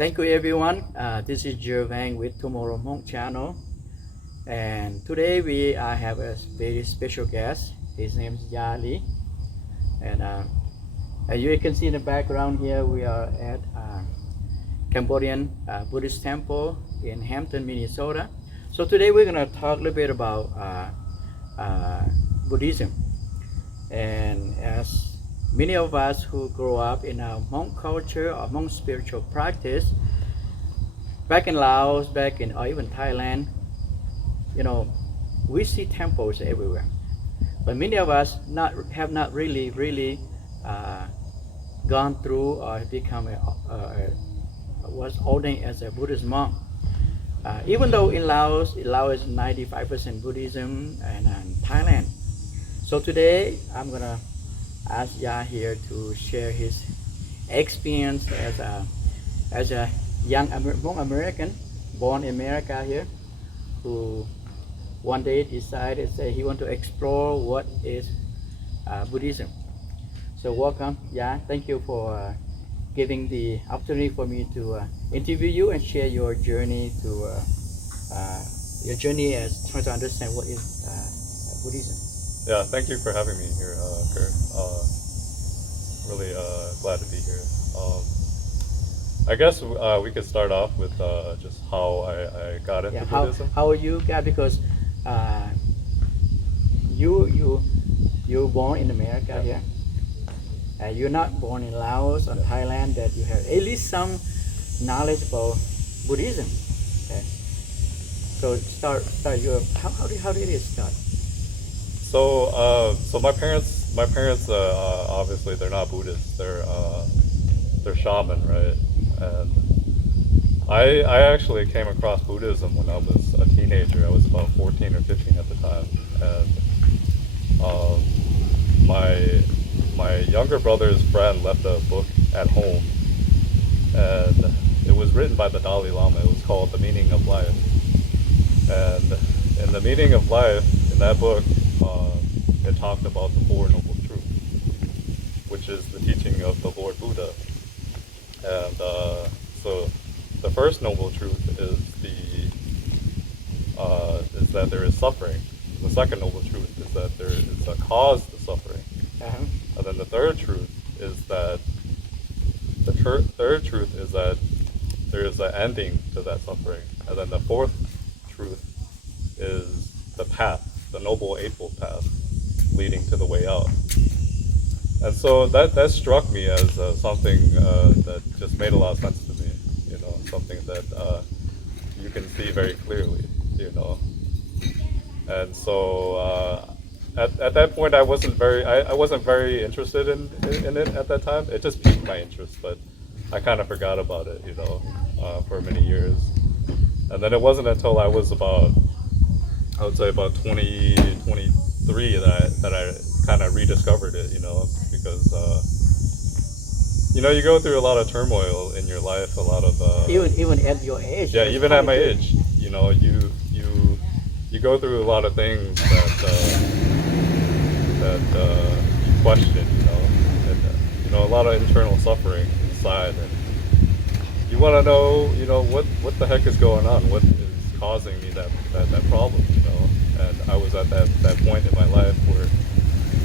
Thank you everyone. This is Jervang with Tomorrow Hmong channel. And today I have a very special guest. His name is Yali. And as you can see in the background here, we are at Cambodian Buddhist temple in Hampton, Minnesota. So today we're going to talk a little bit about Buddhism. And as many of us who grow up in a Hmong culture or Hmong spiritual practice, back in Laos, or even Thailand, we see temples everywhere. But many of us have not really gone through or become was ordained as a Buddhist monk. Even though in Laos is 95% Buddhism, and Thailand. So today I'm gonna ask Ya here to share his experience as a young Hmong American born in America here, who one day decided he want to explore what is Buddhism. So welcome, Ya. Thank you for giving the opportunity for me to interview you and share your journey as trying to understand what is Buddhism. Yeah, thank you for having me here, Kurt. Really glad to be here. I guess we could start off with just how I got into Buddhism. How you got, because you were born in America here. You're not born in Laos or Thailand, that you have at least some knowledge about Buddhism. Okay. So start your how did it start? So my parents obviously they're not Buddhists. They're shaman, right? And I actually came across Buddhism when I was a teenager. I was about 14 or 15 at the time, and my younger brother's friend left a book at home, and it was written by the Dalai Lama. It was called The Meaning of Life. And in The Meaning of Life, in that book, it talked about the Four Noble Truths, which is the teaching of the Lord Buddha. And so the first noble truth is that there is suffering. The second noble truth is that there is a cause to suffering. Uh-huh. And then the third truth is that there is an ending to that suffering. And then the fourth truth is the path, the Noble Eightfold Path, leading to the way out. And so that struck me as something that just made a lot of sense to me, something that you can see very clearly, And so at that point, I wasn't very interested in it at that time. It just piqued my interest, but I kind of forgot about it, for many years. And then it wasn't until I was about 20, 23 that I kind of rediscovered it, because you go through a lot of turmoil in your life, a lot of even at your age. Yeah, even at my age, you go through a lot of things that you question, and a lot of internal suffering inside, and you want to know, what the heck is going on, what is causing me that problem, And I was at that point in my life where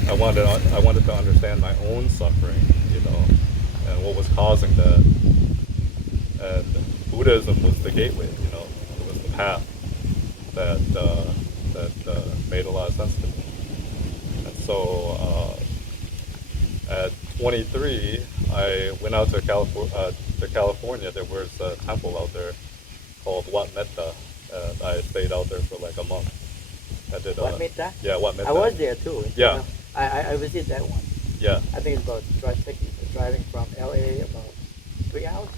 I wanted to understand my own suffering, and what was causing that. And Buddhism was the gateway, it was the path that made a lot of sense to me. And so at 23, I went out to California. There was a temple out there called Wat Metta, and I stayed out there for like a month. I did Wat Metta? Yeah, Wat Metta. I was there too. Yeah. I visited that one. Yeah. I think it's about driving from LA about 3 hours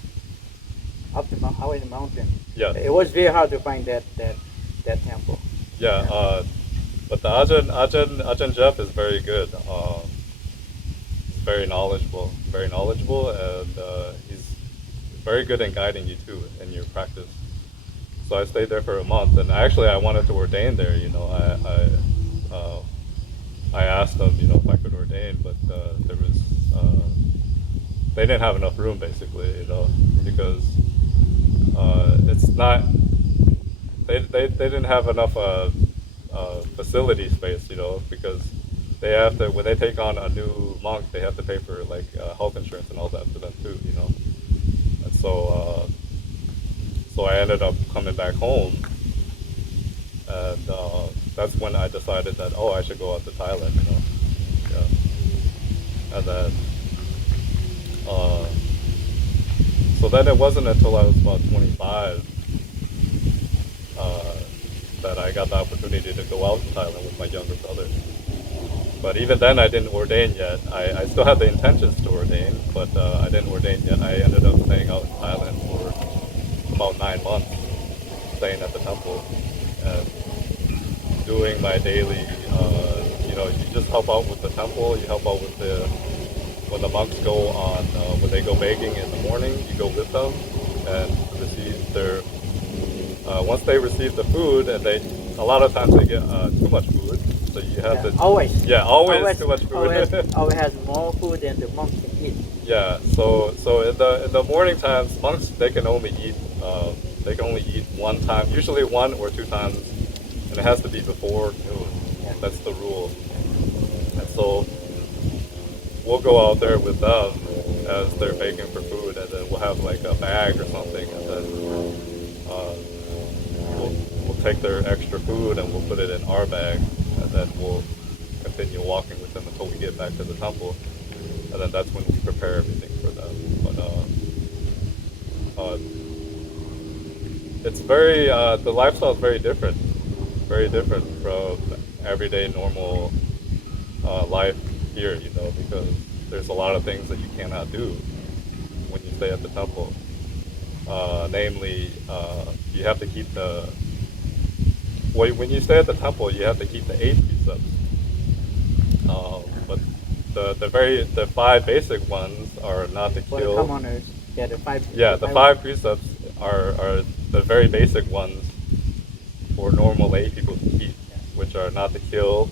out in the mountain. Yeah. It was very hard to find that temple. Yeah. But the Ajahn Jeff is very good. He's very knowledgeable, and he's very good in guiding you too in your practice. So I stayed there for a month, and I wanted to ordain there. I asked them, if I could ordain, but there was they didn't have enough room, basically, because it's not. They didn't have enough facility space, because they have to, when they take on a new monk, they have to pay for like health insurance and all that for them too. And so I ended up coming back home, and that's when I decided that I should go out to Thailand. Yeah. And then so then it wasn't until I was about 25 that I got the opportunity to go out to Thailand with my younger brother. But even then, I didn't ordain yet. I still had the intentions to ordain, but I didn't ordain yet. I ended up staying out in Thailand for about 9 months, staying at the temple and doing my daily, you just help out with the temple, you help out with when the monks go on, when they go begging in the morning, you go with them and receive their, once they receive the food, and a lot of times they get too much food, so you have to... Always. Yeah, always too much food. Always has more food than the monks can eat. Yeah, so in the morning times, monks, they can only eat one time, usually 1 or 2 times, and it has to be before noon. Yeah. That's the rule. And so we'll go out there with them as they're begging for food, and then we'll have like a bag or something, and then we'll take their extra food and we'll put it in our bag, and then we'll continue walking with them until we get back to the temple, and then that's when we prepare everything for them. But it's very the lifestyle is very different from everyday normal life here, because there's a lot of things that you cannot do when you stay at the temple. Namely, you have to keep when you stay at the temple, you have to keep the 8 precepts. But the 5 basic ones are not to kill. For the commoners, the 5. Yeah, the 5 precepts are the very basic ones for normal lay people to keep, which are not to kill,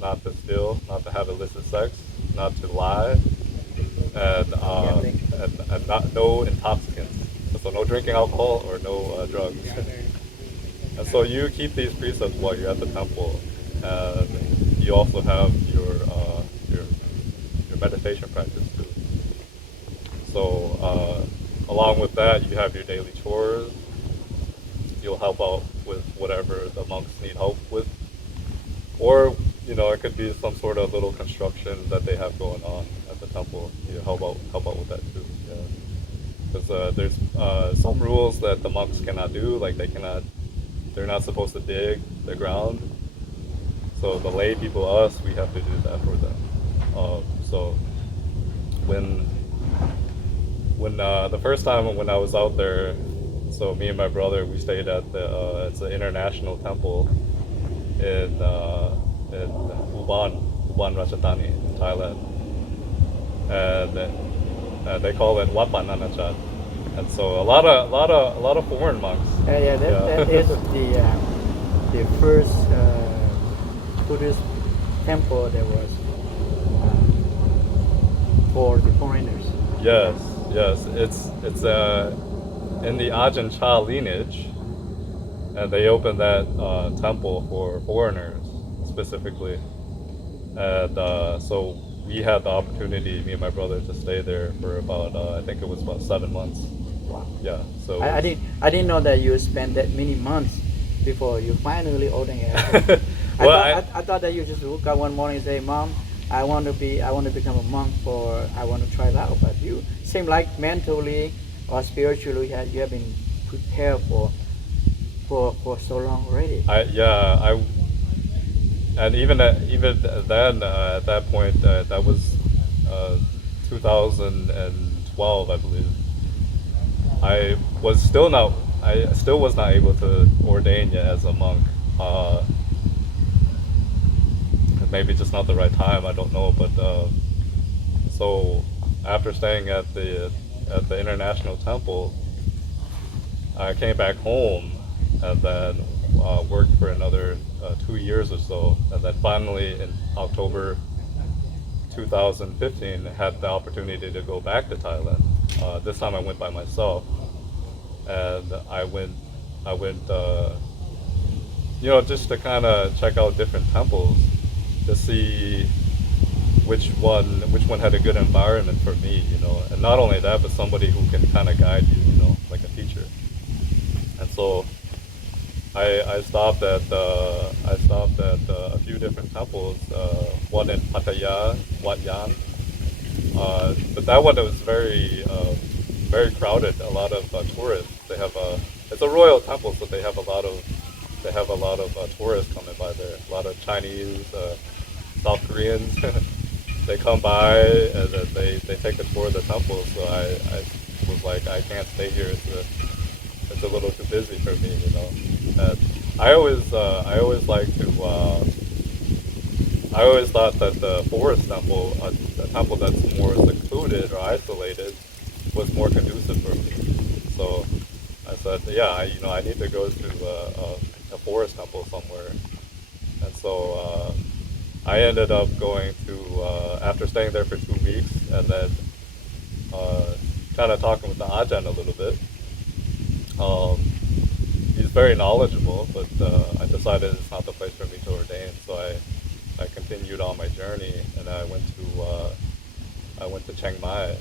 not to steal, not to have illicit sex, not to lie, and no intoxicants. So no drinking alcohol or no drugs. And so you keep these precepts while you're at the temple, and you also have your meditation practice too. So along with that, you have your daily chores. You'll help out with whatever the monks need help with, or it could be some sort of little construction that they have going on at the temple. You help out with that too. Yeah. Because there's some rules that the monks cannot do, like they're not supposed to dig the ground. So the lay people, us, we have to do that for them. So when the first time when I was out there, so me and my brother, we stayed at it's an international temple in Ubon Ratchathani, in Thailand, and they call it Wat Pananachat. And so a lot of foreign monks. That is the first Buddhist temple that was for the foreigners. Yes, it's in the Ajahn Chah lineage, and they opened that temple for foreigners specifically, and so we had the opportunity, me and my brother, to stay there for about I think it was about 7 months. Wow. Yeah. So I didn't know that you spent that many months before you finally ordained. Well, I thought that you just woke up one morning and say, "Mom, I want to become a monk, I want to try it out." But you seem like mentally or spiritually you have been prepared for so long already. And even then at that point that was 2012, I believe. I still was not able to ordain yet as a monk. Maybe just not the right time, I don't know. But so after staying at the international temple, I came back home and then worked for another 2 years or so, and then finally in October 2015 had the opportunity to go back to Thailand. This time I went by myself, and I went, just to kind of check out different temples to see which one had a good environment for me, and not only that, but somebody who can kind of guide you, like a teacher. And so I stopped at a few different temples. One in Pattaya, Wat Yan, but that one was very crowded. A lot of tourists. It's a royal temple, so they have a lot of tourists coming by there. A lot of Chinese, South Koreans. They come by and then they take a tour of the temple. So I was like, I can't stay here. It's a little too busy for me, And I always thought that the forest temple, a temple that's more secluded or isolated, was more conducive for me. So I said, I need to go to a forest temple somewhere. And so I ended up going to, after staying there for 2 weeks, and then kind of talking with the Ajahn a little bit. He's very knowledgeable, but I decided it's not the place for me to ordain. So I continued on my journey, and I went to Chiang Mai.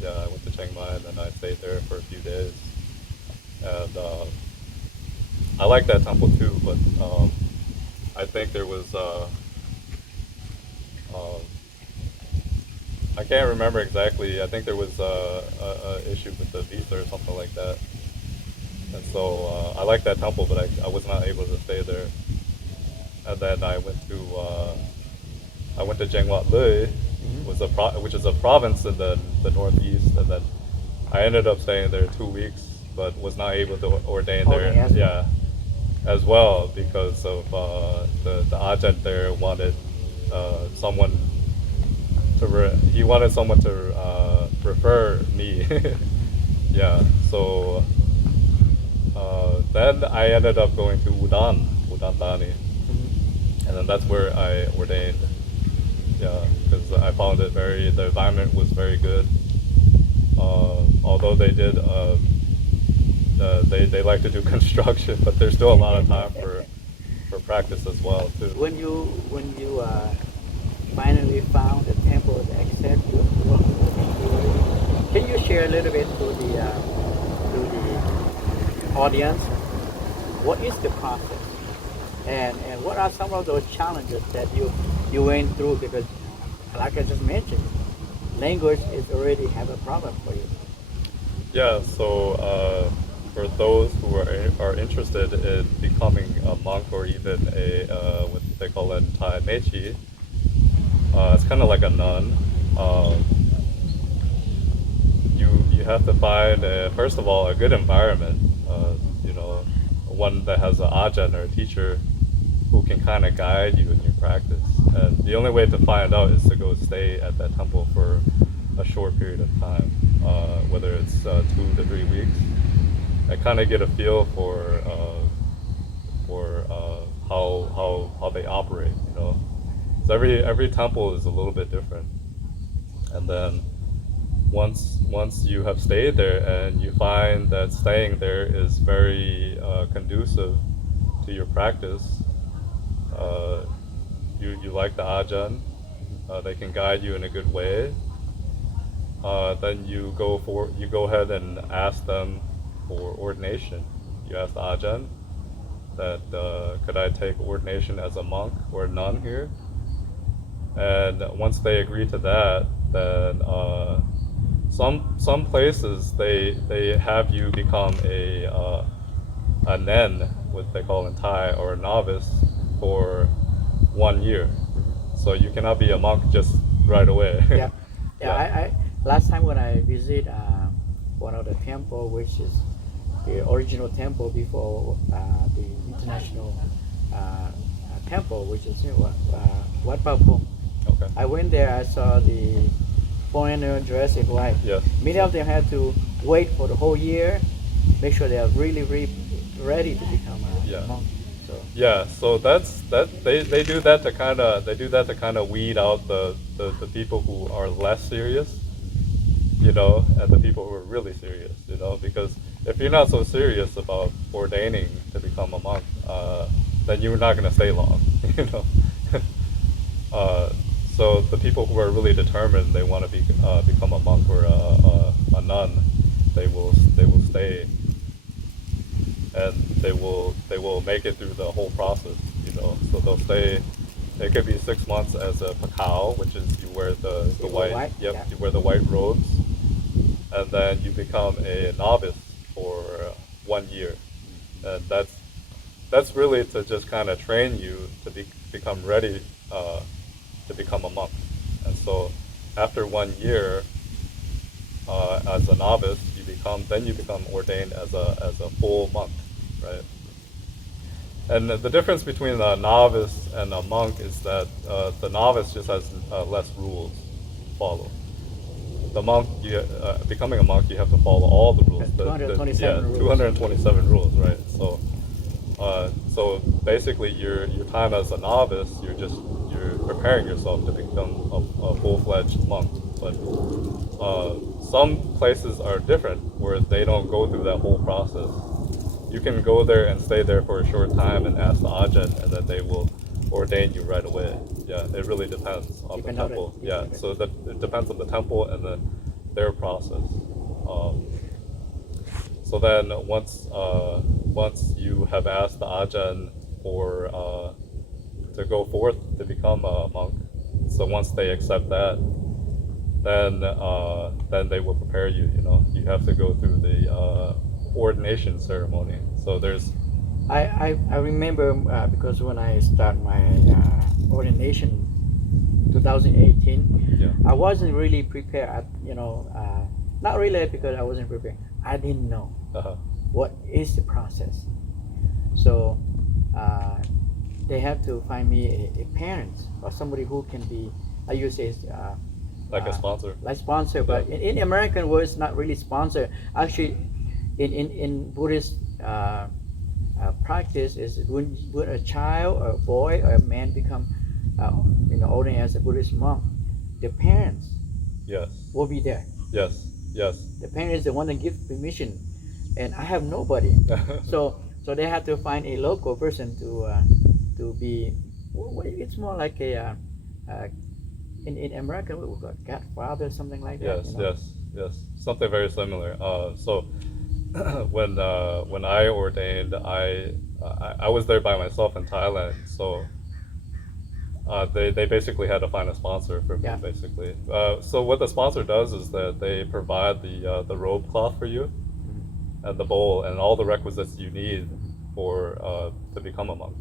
Yeah, I went to Chiang Mai, and then I stayed there for a few days. And I like that temple too, but I think there was I can't remember exactly. I think there was a issue with the visa or something like that. And so I like that temple, but I was not able to stay there. And then I went to Jiang Wat Lui, which is a province in the northeast. And then I ended up staying there 2 weeks, but was not able to ordain there. Yeah, as well, because of the Ajahn there wanted someone to refer me. Yeah, so then I ended up going to Udon Thani, and then that's where I ordained. Yeah, because I found the environment was very good. Although they did, they like to do construction, but there's still a lot of time for practice as well too. When you finally found a temple that accepts you, can you share a little bit to the audience? What is the process, and what are some of those challenges that you went through? Because, like I just mentioned, language is already have a problem for you. Yeah. So for those who are interested in becoming a monk or even a what they call in Thai mechi, it's kind of like a nun. You have to find first of all a good environment. One that has an ajahn or a teacher who can kind of guide you in your practice. And the only way to find out is to go stay at that temple for a short period of time, whether it's 2 to 3 weeks. I kind of get a feel for how they operate. So every temple is a little bit different. And then once you have stayed there and you find that staying there is very conducive to your practice, you like the ajahn, they can guide you in a good way. Then you go ahead and ask them for ordination. You ask the ajahn that could I take ordination as a monk or a nun here? And once they agree to that, then some places they have you become a nen, what they call in Thai, or a novice for 1 year. So you cannot be a monk just right away. Yeah. I last time when I visit one of the temple, which is the original temple before the international temple, which is Wat Pao Pong. Okay. I went there. I saw the foreigner dressed in white. Yes. Many of them had to wait for the whole year, make sure they are really ready to become a monk. So yeah, so they do that to kind of weed out the people who are less serious, and the people who are really serious, because if you're not so serious about ordaining to become a monk, then you're not going to stay long, you know. So the people who are really determined, they want to become a monk or a nun, they will stay, and they will make it through the whole process, you know. So they'll stay. It could be 6 months as a pakao, which is you wear the white. Yep, yeah. you wear the white robes, and then you become a novice for 1 year, and that's really to just kind of train you to become ready to become a monk. And so after 1 year as a novice, you become ordained as a full monk, right? And the difference between a novice and a monk is that the novice just has less rules to follow. The monk, becoming a monk, you have to follow all the rules. 227 rules. 227 rules, right? So basically, your time as a novice, you're preparing yourself to become a full-fledged monk. But some places are different, where they don't go through that whole process. You can go there and stay there for a short time and ask the Ajahn, and then they will ordain you right away. Yeah, it really depends on the temple. Yeah, so it depends on the temple and their process. So then once you have asked the Ajahn to go forth to become a monk, so once they accept that, then they will prepare you. You know, you have to go through the ordination ceremony. So there's. I remember because when I start my ordination 2018, Yeah. I wasn't really prepared. Not really because I wasn't prepared. I didn't know what is the process. So they have to find me a parent or somebody who can be, I use it Like a sponsor. like sponsor, but in American words, not really sponsor. Actually, in Buddhist practice is when a child or a boy or a man become ordained as a Buddhist monk, the parents Yes. will be there. Yes. Yes. The parent is the one that gives permission, and I have nobody. So they have to find a local person to be. It's more like a in America we call godfather, something like that. Yes. Yes. Something very similar. So when I ordained, I was there by myself in Thailand. So they basically had to find a sponsor for me, basically. So what the sponsor does is that they provide the robe cloth for you, and the bowl, and all the requisites you need for to become a monk,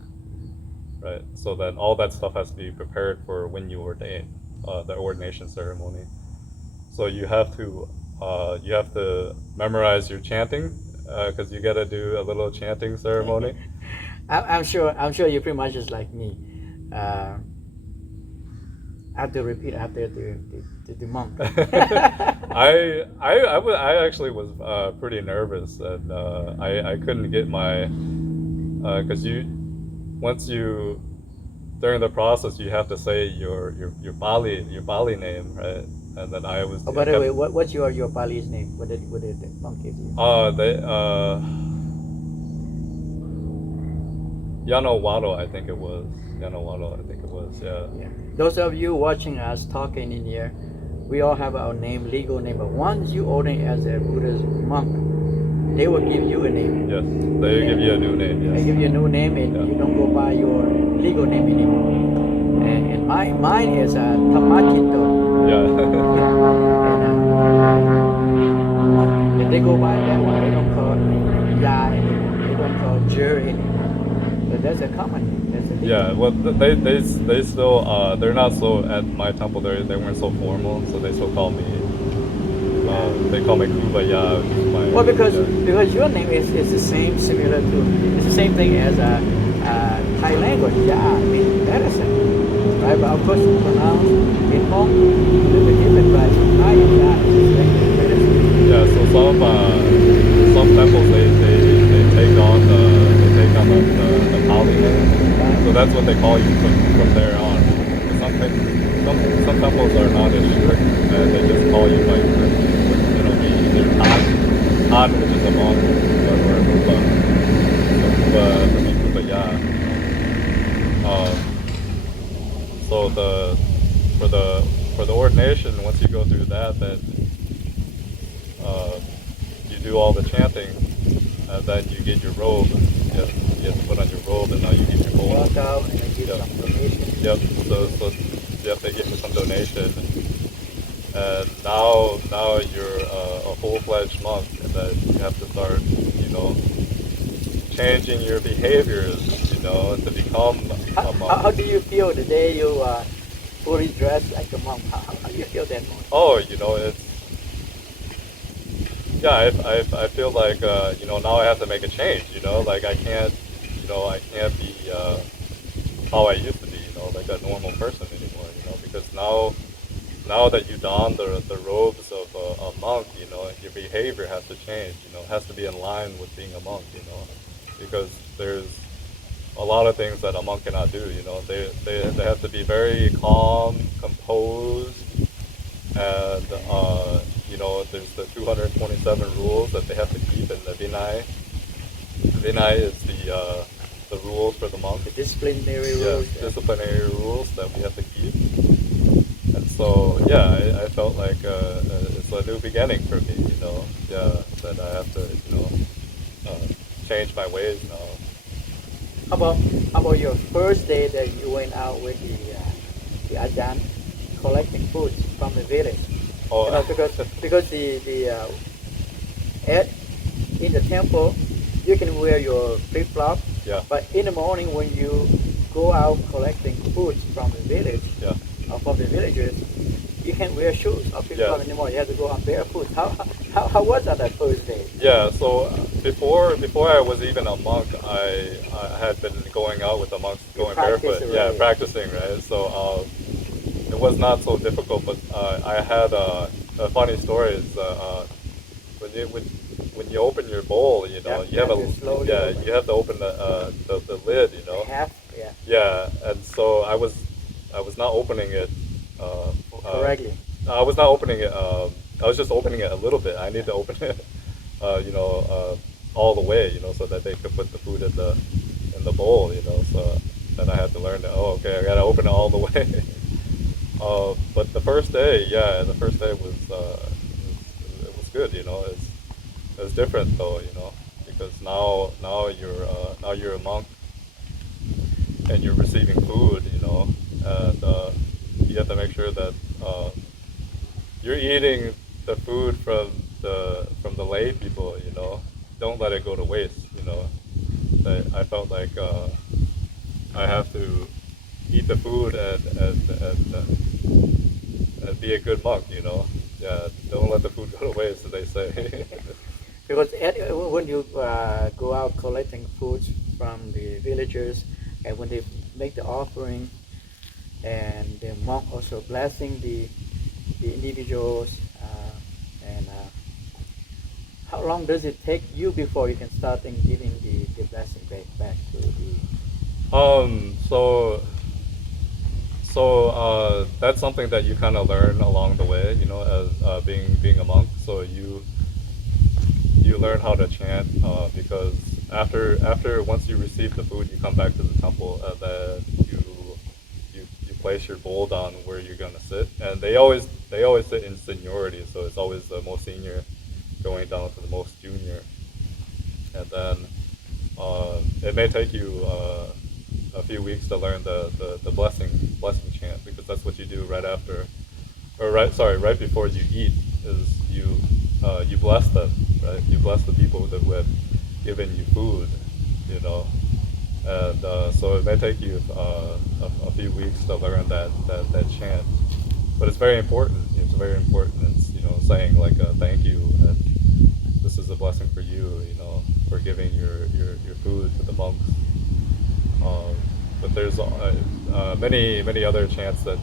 right? So then all that stuff has to be prepared for when you ordain, the ordination ceremony. So you have to memorize your chanting, because you got to do a little chanting ceremony. I'm sure you pretty much just like me. I have to repeat after the monk. I actually was pretty nervous, and I couldn't get my because during the process you have to say your Bali name, right? And then I was. Oh, by the way, what's your Bali's name? What did the monk give you? Yanowado, I think it was. Yeah. Those of you watching us talking in here, we all have our name, legal name. But once you ordain as a Buddhist monk, they will give you a name. Yes, they give you a new name. Yes. They give you a new name, and you don't go by your legal name anymore. And mine is Tamakito. Yeah. And they go by that one. They don't call Ya anymore. They don't call Jer anymore. So that's a common name. Yeah, well, they still they're not so at my temple. They weren't so formal, so they still call me. They call me Kubaya. Well, because your name is the same, similar to it's the same thing as Thai language. Ya means medicine, right? But of course, pronounced in Hmong a little bit different, but Thai Ya is medicine. Yeah, so some temples they take on the Pali name. So that's what they call you from there on. Some temples are not as strict, and they just call you by either Han, which is a monk, or a Rupa, to be Rupaya. So for the ordination, once you go through that, then you do all the chanting, and then you get your robe. You have to put on your robe, and now you get your bowl. Walk out and give Yep. some donation. Yep. So you have to give me some donation, and now you're a full-fledged monk, and then you have to start, changing your behaviors, to become a monk. How do you feel the day you fully dressed like a monk? How do you feel that moment? Oh, it's yeah. I feel like now I have to make a change. Like I can't be how I used to be. Like a normal person anymore. Because now that you don the robes of a monk, your behavior has to change. It has to be in line with being a monk. Because there's a lot of things that a monk cannot do. They have to be very calm, composed, and there's the 227 rules that they have to keep in the Vinay. Vinay is the rules for the monk. The disciplinary Yeah, rules. disciplinary rules that we have to keep. And so, yeah, I felt like it's a new beginning for me, that I have to, change my ways now. How about your first day that you went out with the Ajahn collecting foods from the village? Oh, Because in the temple you can wear your flip flop, yeah, but in the morning when you go out collecting foods from the village yeah. or from the villagers, you can't wear shoes or flip flop Yeah. anymore. You have to go on barefoot. How was that first day? Yeah, so before I was even a monk, I had been going out with the monks, going barefoot. practiced Yeah, already. practicing, right? So it was not so difficult, but I had a funny story. Is when you open your bowl, you have you slowly open. you have to open the lid, Half, yeah, Yeah, and so I was not opening it correctly. I was not opening it. I was just opening it a little bit. I need to open it, all the way, so that they could put the food in the bowl, So then I had to learn that. Oh, okay, I gotta open it all the way. But the first day was it was good, It was different though, because now you're a monk and you're receiving food, and you have to make sure that you're eating the food from the lay people, Don't let it go to waste, I felt like I have to eat the food and be a good monk, Yeah, don't let the food go to waste, as they say. Because when you go out collecting foods from the villagers, and when they make the offering, and the monk also blessing the individuals, and how long does it take you before you can start giving the blessing back to the? So that's something that you kind of learn along the way, as being a monk. So you learn how to chant because after once you receive the food, you come back to the temple and then you place your bowl down where you're gonna sit, and they always sit in seniority, so it's always the most senior going down to the most junior, and then it may take you a few weeks to learn the blessing chant, because that's what you do right after, or right before you eat, is you bless them, right? You bless the people that have given you food, and so it may take you a few weeks to learn that chant, but it's very important. It's very important. It's saying like thank you, and this is a blessing for you, for giving your food to the monks. But there's many other chants that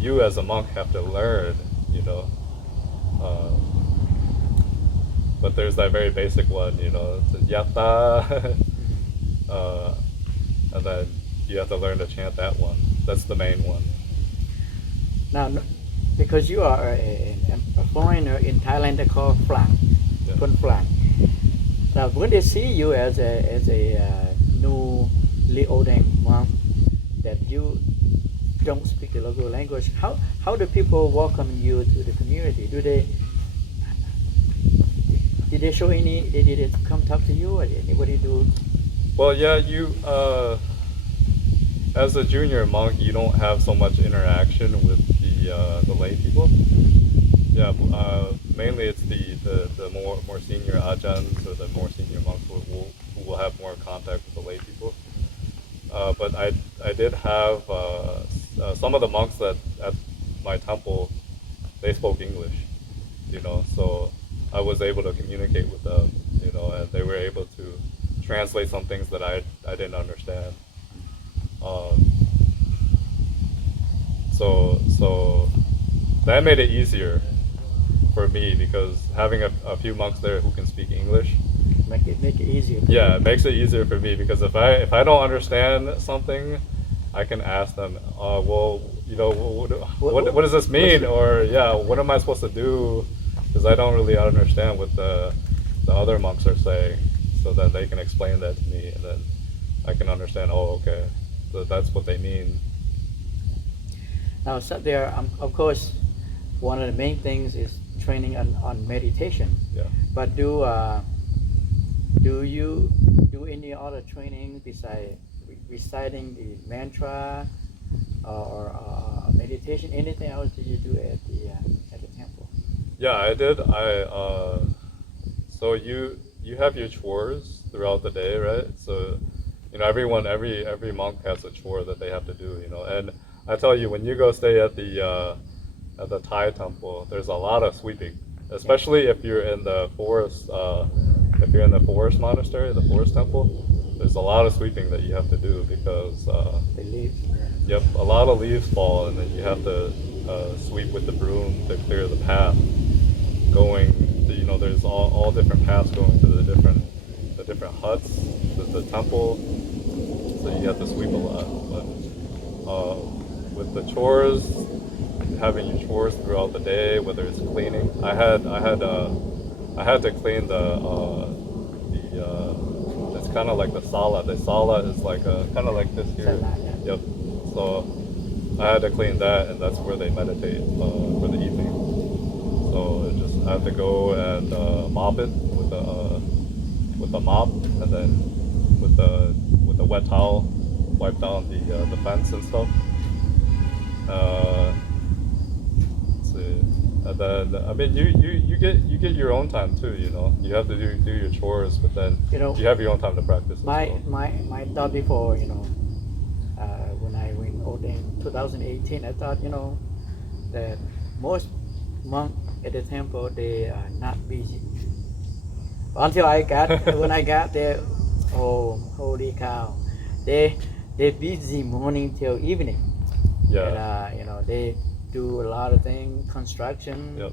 you as a monk have to learn, but there's that very basic one, it's yatta, and then you have to learn to chant that one. That's the main one. Now, because you are a foreigner in Thailand, they call flang. Yeah. คนฝรั่ง Now when they see you as a newly ordained monk that you don't speak the local language, how do people welcome you to the community? Did they show any? Did they come talk to you, or did anybody do? Well, yeah, you as a junior monk, you don't have so much interaction with the lay people. Yeah, mainly it's the more senior ajahns or the more senior monks who will have more contact with the lay people. But I did have some of the monks at my temple, they spoke English, so I was able to communicate with them, and they were able to translate some things that I didn't understand. So that made it easier for me because having a few monks there who can speak English, Make it easier. yeah, it makes it easier for me because if I don't understand something, I can ask them, well, what does this mean, or yeah, what am I supposed to do? Because I don't really understand what the other monks are saying, so that they can explain that to me, and then I can understand. Oh, okay, so that's what they mean. Now, so there, of course, one of the main things is training on meditation. Yeah. But do you do any other training besides reciting the mantra or meditation? Anything else do you do at the temple? Yeah, I did. So you have your chores throughout the day, right? So, every monk has a chore that they have to do, and I tell you, when you go stay at the Thai temple, there's a lot of sweeping, especially if you're in the forest. If you're in the forest monastery, the forest temple, there's a lot of sweeping that you have to do because The leaves. yep, a lot of leaves fall, and then you have to sweep with the broom to clear the path. Going, there's all different paths going to the different huts, the temple, so you have to sweep a lot. But with the chores, having your chores throughout the day, whether it's cleaning, I had to clean it's kind of like the sala. The sala is like kind of like this here. Sala, yeah. Yep. So I had to clean that, and that's where they meditate for the evening. So I have to go and mop it with a mop, and then with the wet towel, wipe down the fence and stuff. Let's see. And then you get your own time too. You have to do your chores, but then you have your own time to practice. My thought before, when I went ordained 2018, I thought, that most monks at the temple, they are not busy. Until when I got there, oh, holy cow, they busy morning till evening. Yeah. And they do a lot of things, construction, Yep.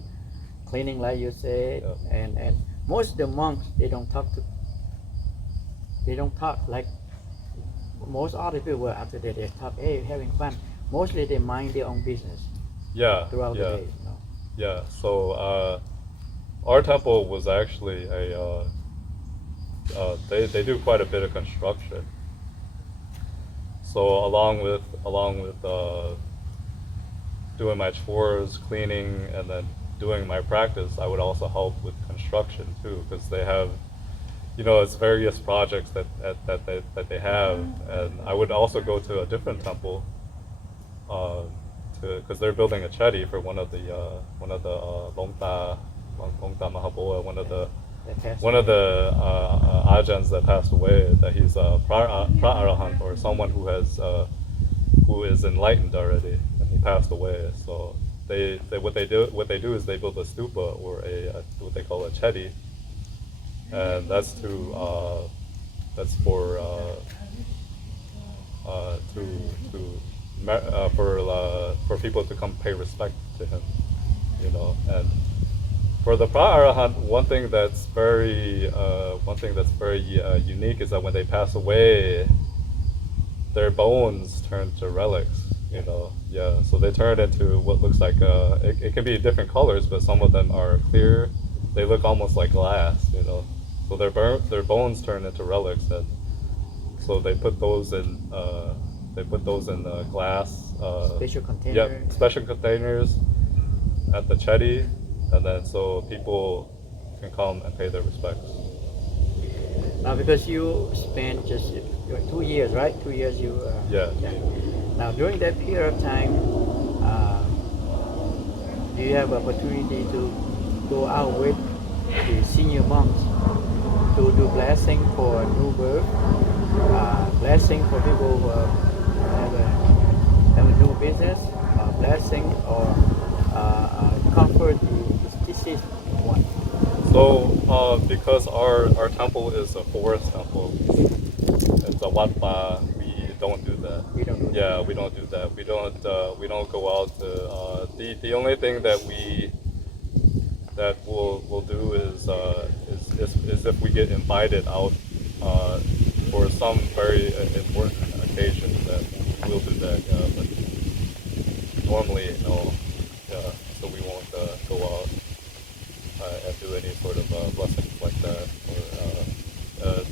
cleaning, like you said, Yep. and most of the monks they don't talk like most other people after that they talk, hey, having fun. Mostly they mind their own business Yeah. throughout Yeah. the day. Yeah. So our temple was actually they do quite a bit of construction. So along with doing my chores, cleaning, and then doing my practice, I would also help with construction too, because they have, it's various projects that they have, and I would also go to a different temple, because they're building a chetty for one of the Longta Mahaboa, one of the ajahns that passed away, that he's a pra-arahant, or someone who is enlightened already, and he passed away. So what they do is they build a stupa, or what they call a chetty, and that's for people to come pay respect to him, and for the pra-arahant, one thing that's very unique is that when they pass away, their bones turn to relics. So they turn into what looks like it can be different colors, but some of them are clear, they look almost like glass, you know. So their bones turn into relics, and so they put those in glass. Special container. Yep, special containers at the chetty, and then so people can come and pay their respects. Now, because you spent just 2 years, right? 2 years you. Yeah. Now, during that period of time, do you have opportunity to go out with the senior monks to do blessing for new birth, blessing for people who have a new business, blessing or comfort the deceased one? So because our temple is a forest temple, it's a watpa. We don't do that. We don't do Yeah, we don't do that. We don't go out to. The only thing that we'll do is if we get invited out for some very important occasion, that we'll do that. But normally, no. Yeah, so we won't go out and do any sort of blessings like that. Or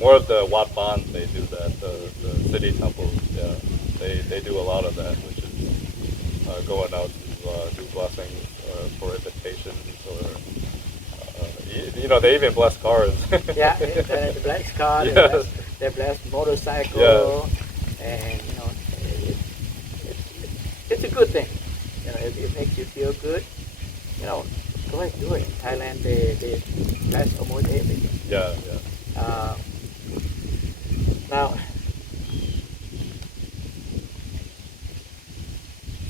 more of the Wat Ban, they do that. The city temples, yeah, they do a lot of that, which is going out to do blessings for invitations, or you know, they even bless cars. Yeah, they bless car, Yeah. they bless motorcycle, Yeah. and you know, it's a good thing. You know, it makes you feel good. You know, go ahead, do it. In Thailand, they bless almost everything. Yeah. Now,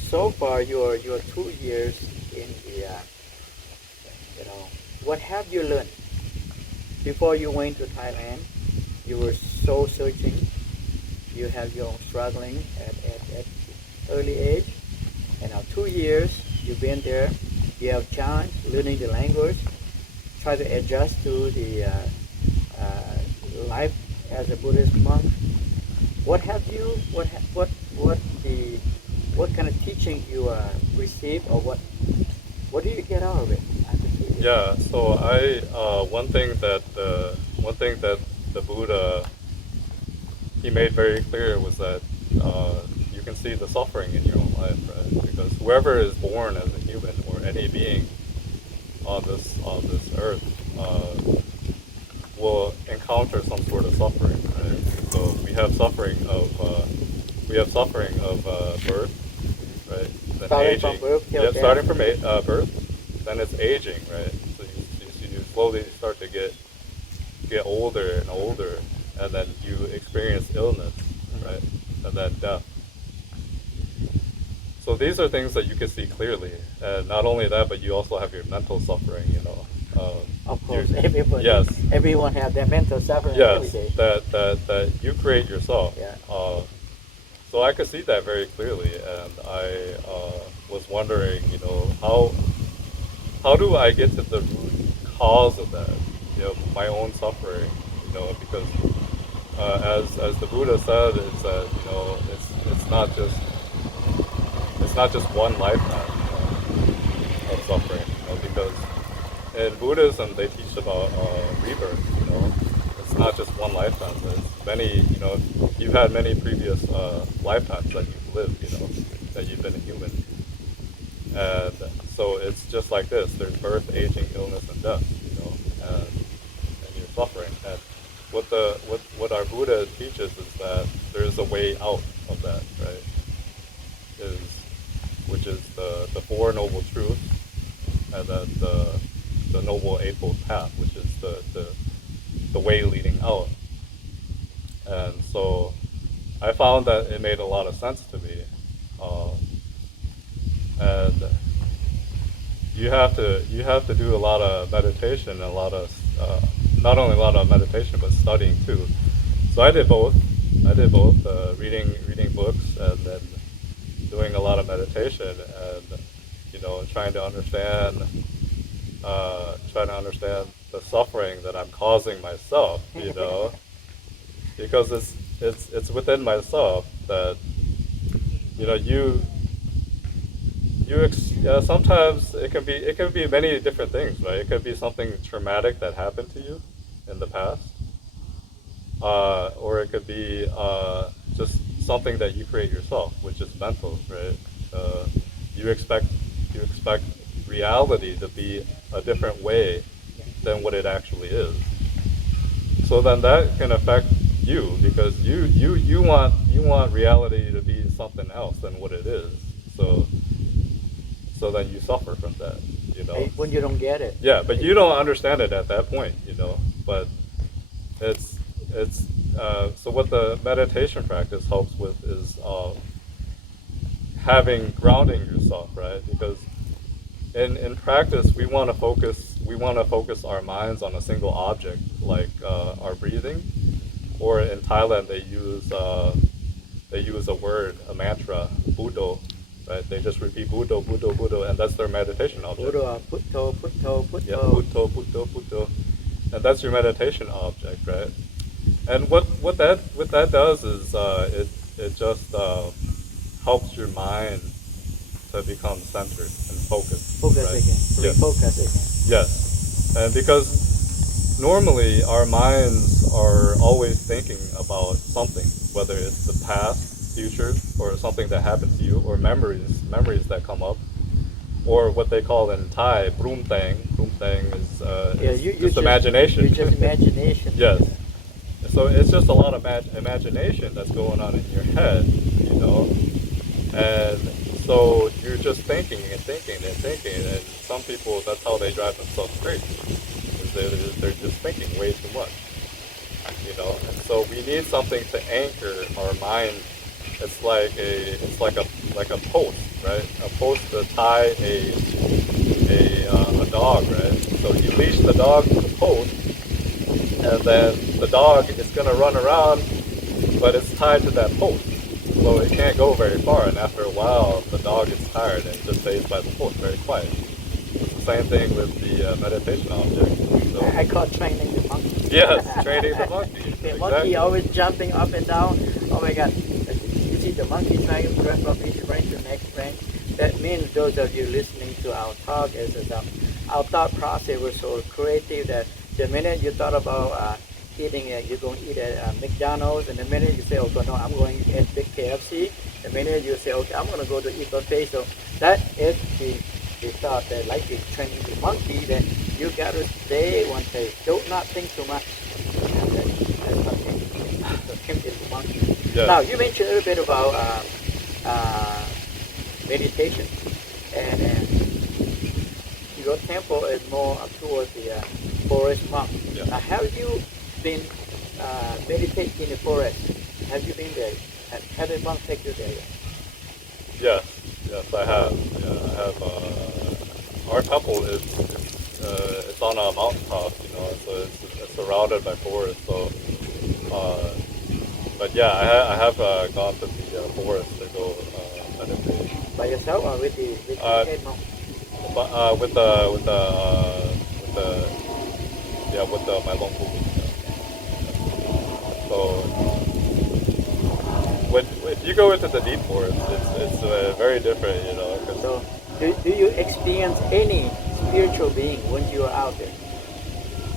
so far your 2 years in the, you know, what have you learned? Before you went to Thailand, you were so searching. You have your own struggling at early age, and now 2 years you've been there. You have challenge learning the language, try to adjust to the life as a Buddhist monk. What have you? What kind of teaching you received, or what do you get out of it? Yeah. So one thing that the Buddha, he made very clear was that you can see the suffering in your own life, right? Because whoever is born as a human, or any being on this earth, will encounter some sort of suffering, right? So we have suffering of birth, right? Then Starting aging. from birth till Yeah, death. starting from birth. Then it's aging, right? So you slowly start to get older and older, and then you experience illness, right? And then death. So these are things that you can see clearly, and not only that, but you also have your mental suffering, you know. Of course, everybody. Yes. Everyone have their mental suffering every Yes, day. that you create yourself. Yeah. So I could see that very clearly, and I was wondering, you know, how do I get to the root cause of that, you know, my own suffering, you know, because as the Buddha said, is that, you know, it's not just one lifetime, you know, of suffering, you know, because in Buddhism they teach about rebirth, you know. It's not just one lifetime, there's many, you know, you've had many previous lifetimes that you've lived, you know, that you've been a human. And so it's just like this, there's birth, aging, illness, and death, you know, and you're suffering. And what our Buddha teaches is that there's a way out of that, right? Which is the Four Noble Truths, and then the Noble Eightfold Path, which is the way leading out. And so I found that it made a lot of sense to me. And you have to do a lot of meditation, a lot of not only a lot of meditation, but studying too. So I did both. Reading books, and then doing a lot of meditation, and you know, trying to understand the suffering that I'm causing myself, you know, because it's within myself that, you know, you sometimes it can be many different things, right? It could be something traumatic that happened to you in the past, or it could be just something that you create yourself, which is mental, right? You expect reality to be a different way than what it actually is. So then that can affect you because you want reality to be something else than what it is. So then you suffer from that, you know. When you don't get it. Yeah, but you don't understand it at that point, you know. But it's so what the meditation practice helps with is grounding yourself, right? Because in practice we want to focus our minds on a single object, like our breathing, or in Thailand they use a word, a mantra, Buddho, right? They just repeat Buddho, Buddho, Buddho, and that's their meditation object. Buddha, Putto, Putto, Putto. Yeah, Buddho, Buddho, Buddho, and that's your meditation object, right? And what that does is it just helps your mind to become centered and focused. Focus right? again. Yes. Refocus again. Yes, and because normally our minds are always thinking about something, whether it's the past, future, or something that happened to you, or memories that come up, or what they call in Thai, broom thang. Broom thang is just imagination. It's just imagination. Yes. So it's just a lot of imagination that's going on in your head, you know, and so you're just thinking and thinking and thinking, and some people, that's how they drive themselves crazy, is they're just thinking way too much, you know. And so we need something to anchor our mind. It's like a post, right? A post to tie a dog, right? So you leash the dog to the post, and then the dog is going to run around, but it's tied to that post. So it can't go very far, and after a while, the dog gets tired and just stays by the post, very quiet. It's the same thing with the meditation object. So, I call training the monkey. yes, training the monkey. The Exactly. monkey always jumping up and down. Oh my God. You see the monkey trying to jump from each branch to the next branch. That means those of you listening to our talk is that our thought process was so creative that the minute you thought about eating, you're going to eat at McDonald's, and the minute you say, okay, no, I'm going to eat big KFC, the minute you say, okay, I'm going to go to eat buffet. So that is the thought that, like you're training the monkey, that you got to stay one place. Don't not think too much. That's something. The monkey. Yeah. Now, you mentioned a little bit about meditation, and your temple is more up towards the forest monk. Yeah. Now, have you been meditating in the forest? Have you been there? Have the monk take you there? Yes, I have. Yeah, I have. Our temple is it's on a mountaintop, you know, so it's surrounded by forest. So, but yeah, I have gone to the forest to go meditate. By yourself or with the head monk? But with my longbow. So if you go into the deep forest, it's very different, you know. So do you experience any spiritual being when you are out there?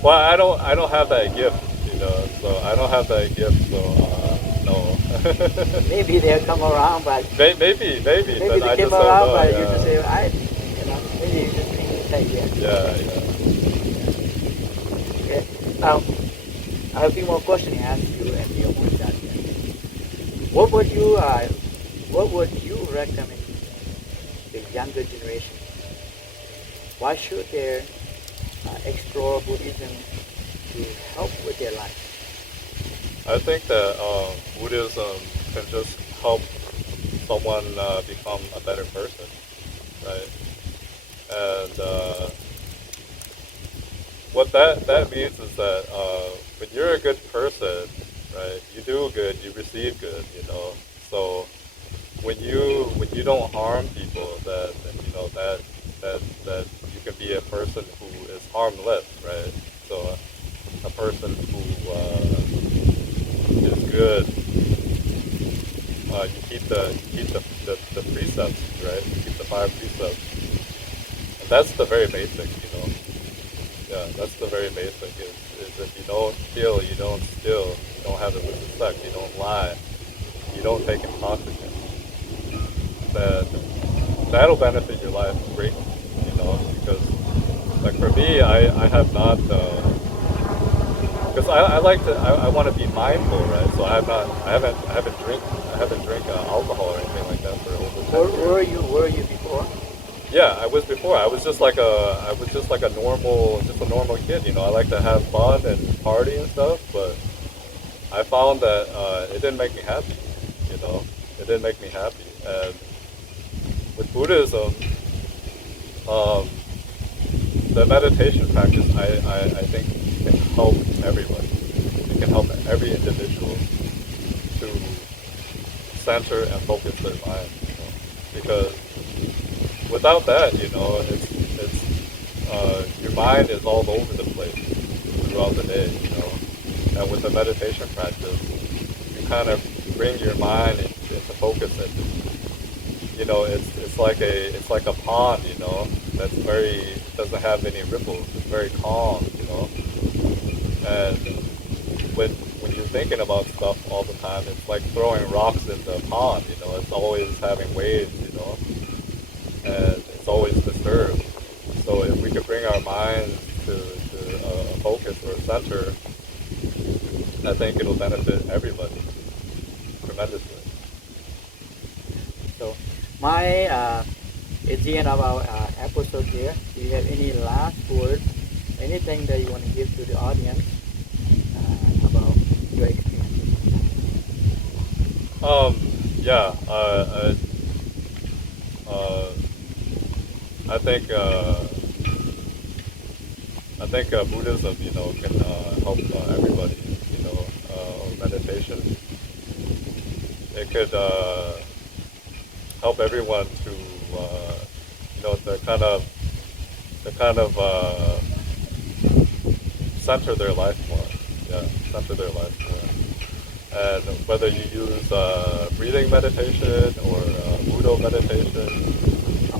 Well, I don't have that gift, you know. So I don't have that gift. So no. Maybe they'll come around, but maybe, they but I came just don't around, know. but Yeah. you just say, maybe you just think to take it. Yeah. Okay. Now, I have a few more questions to ask you, and you're almost done here. What would you recommend the younger generation? Why should they explore Buddhism to help with their life? I think that Buddhism can just help someone become a better person, right? And what that means is that when you're a good person, right, you do good, you receive good, you know. So when you don't harm people, that you know that you can be a person who is harmless, right? So a person who is good you keep the precepts, right? You keep the 5 precepts. And that's the very basic, you know. Yeah, that's the very basic. Is if you don't kill, you don't steal, you don't have illicit sex, you don't lie, you don't take intoxicants, then that'll benefit your life greatly, you know. Because like for me, I have not. Because I like to, I want to be mindful, right? So I haven't drink alcohol or anything like that for over 10 years. Were you before? Yeah, I was before. I was just like a normal kid, you know. I like to have fun and party and stuff, but I found that it didn't make me happy, you know. It didn't make me happy. And with Buddhism, the meditation practice, I think, can help everybody. It can help every individual to center and focus their mind, you know? Because without that, you know, it's your mind is all over the place throughout the day, you know. And with the meditation practice, you kind of bring your mind into focus, and you know, it's like a pond, you know, that's doesn't have any ripples. It's very calm, you know. And when you're thinking about stuff all the time, it's like throwing rocks in the pond, you know. It's always having waves, you know, and it's always disturbed. So if we could bring our minds to a focus or a center, I think it'll benefit everybody tremendously. So it's the end of our episode here. Do you have any last words, anything that you want to give to the audience about your experience? Yeah, I think Buddhism, you know, can help everybody, you know, meditation. It could help everyone to, you know, the kind of center their life more. Yeah, center their life more. And whether you use breathing meditation or Buddha meditation,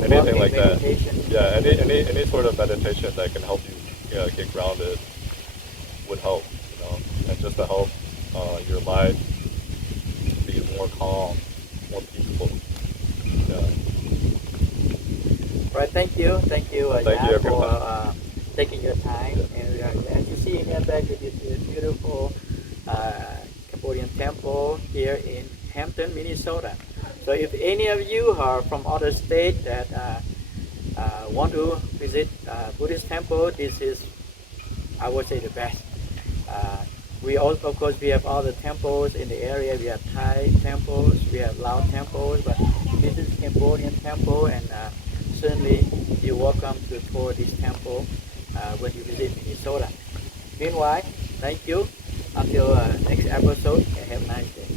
anything like meditation. that. Yeah, any sort of meditation that can help you get grounded would help, you know, and just to help your life be more calm, more peaceful. Yeah. Right, thank you, Thank you, Jan, for everyone. taking your time. And as you see here back, it is a beautiful Cambodian temple here in Hampton, Minnesota. So if any of you are from other state that want to visit Buddhist temple, this is, I would say, the best. We also, of course, we have other temples in the area. We have Thai temples, we have Lao temples, but this is Cambodian temple, and certainly you're welcome to tour this temple when you visit Minnesota. Meanwhile, thank you. Until next episode, have a nice day.